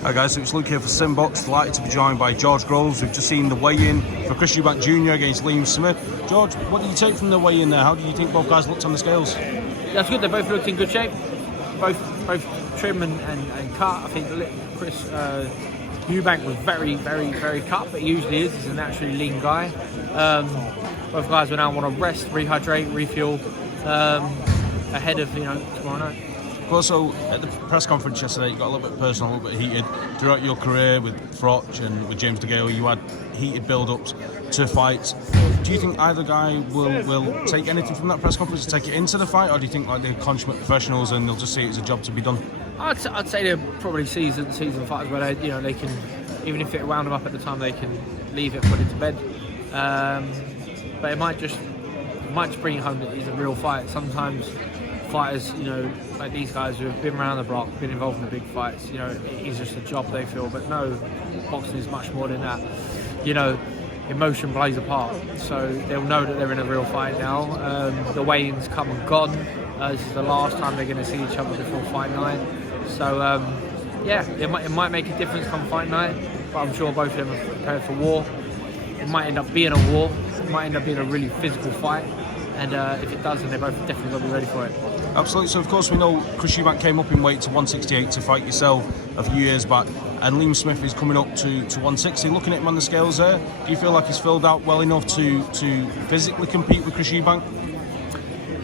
Hi guys, so it's Luke here for SimBoxx, delighted to be joined by George Groves. We've just seen the weigh-in for Chris Eubank Jr against Liam Smith. George, what did you take from the weigh-in there? How do you think both guys looked on the scales? That's good, they both looked in good shape. Both trim and cut. I think Chris Eubank was very cut, but he usually is. He's a naturally lean guy. Both guys will now want to rest, rehydrate, refuel ahead of tomorrow night. Also, at the press conference yesterday, you got a little bit personal, a little bit heated. Throughout your career with Froch and with James DeGale, you had heated build-ups to fights. Do you think either guy will take anything from that press conference, take it into the fight, or do you think like they're consummate professionals and they'll just see it as a job to be done? I'd say they're probably seasoned fighters where they can, even if it wound them up at the time, they can leave it, put it to bed. But it might just bring home that it's a real fight. Sometimes fighters, like these guys who have been around the block, been involved in the big fights, it is just a job they feel. But no, boxing is much more than that. Emotion plays a part, so they'll know that they're in a real fight now. The weigh-ins come and gone. This is the last time they're going to see each other before fight night. So yeah, it might make a difference come fight night, but I'm sure both of them are prepared for war. It might end up being a war. It might end up being a really physical fight. And if it does, then they're both definitely going to be ready for it. Absolutely. So, of course, we know Chris Eubank came up in weight to 168 to fight yourself a few years back, and Liam Smith is coming up to 160. Looking at him on the scales there, do you feel like he's filled out well enough to physically compete with Chris Eubank?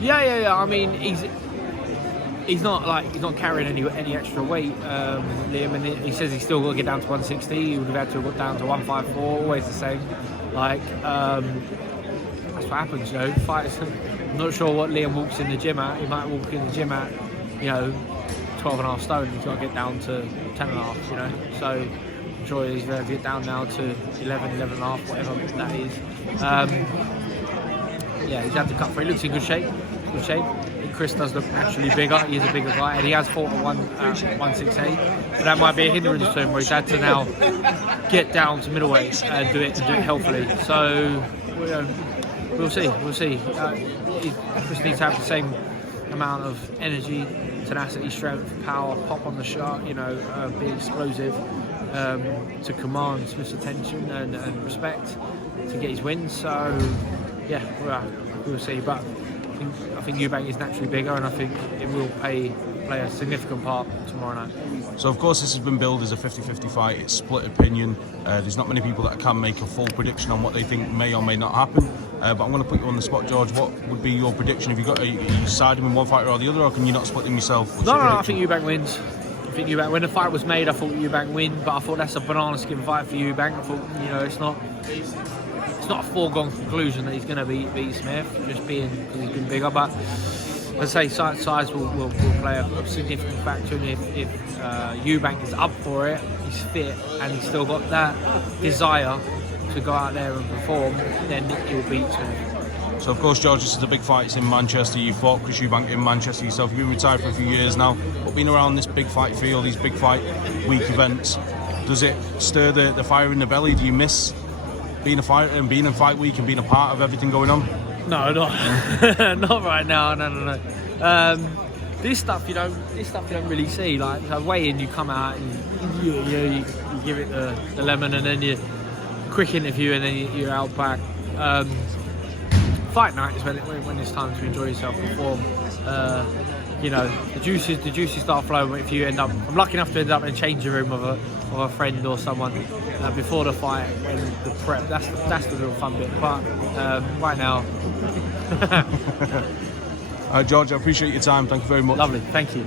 Yeah. I mean, he's not carrying any extra weight, Liam, and he says he's still got to get down to 160. He would have had to have got down to 154. Always the same. That's what happens, Fighters. I'm not sure what Liam walks in the gym at. He might walk in the gym at, 12.5 stone. He's got to get down to 10.5, So I'm sure he's going to get down now to 11.5, whatever that is. Yeah, he's had to cut for it. He looks in good shape. Chris does look naturally bigger. He is a bigger guy, and he has fought at 168. But that might be a hindrance to him, where he's had to now get down to middleweight and do it healthily. So we'll see. Chris needs to have the same amount of energy, tenacity, strength, power, pop on the shot. Be explosive to command Smith's attention and respect to get his wins. So yeah, we'll see. But I think Eubank is naturally bigger, and I think it will play a significant part tomorrow night. So of course this has been billed as a 50-50 fight. It's split opinion. There's not many people that can make a full prediction on what they think may or may not happen. But I'm going to put you on the spot, George. What would be your prediction? Are you siding with one fighter or the other, or can you not split them yourself? No, I think Eubank wins. When the fight was made, I thought Eubank win, but I thought that's a banana skin fight for Eubank. I thought, it's not a foregone conclusion that he's going to beat Smith, just because he's been bigger. But as I say, size will play a significant factor. And if Eubank is up for it, he's fit, and he's still got that desire to go out there and perform, then he'll beat Smith. So of course, George, this is a big fight. It's in Manchester. You fought Chris Eubank in Manchester yourself. You've been retired for a few years now, but being around this big fight field, these big fight week events, does it stir the fire in the belly? Do you miss being a fighter and being in fight week and being a part of everything going on? No, not right now. No. This stuff you don't really see. Like weigh-in, you come out and you give it the lemon, and then you quick interview, and then you're out back. Fight night is when it's time to enjoy yourself, perform. The juices start flowing. If you end up, I'm lucky enough to end up in a changing room of a friend or someone before the fight, when the prep. That's the real fun bit. But right now. George, I appreciate your time. Thank you very much. Lovely. Thank you.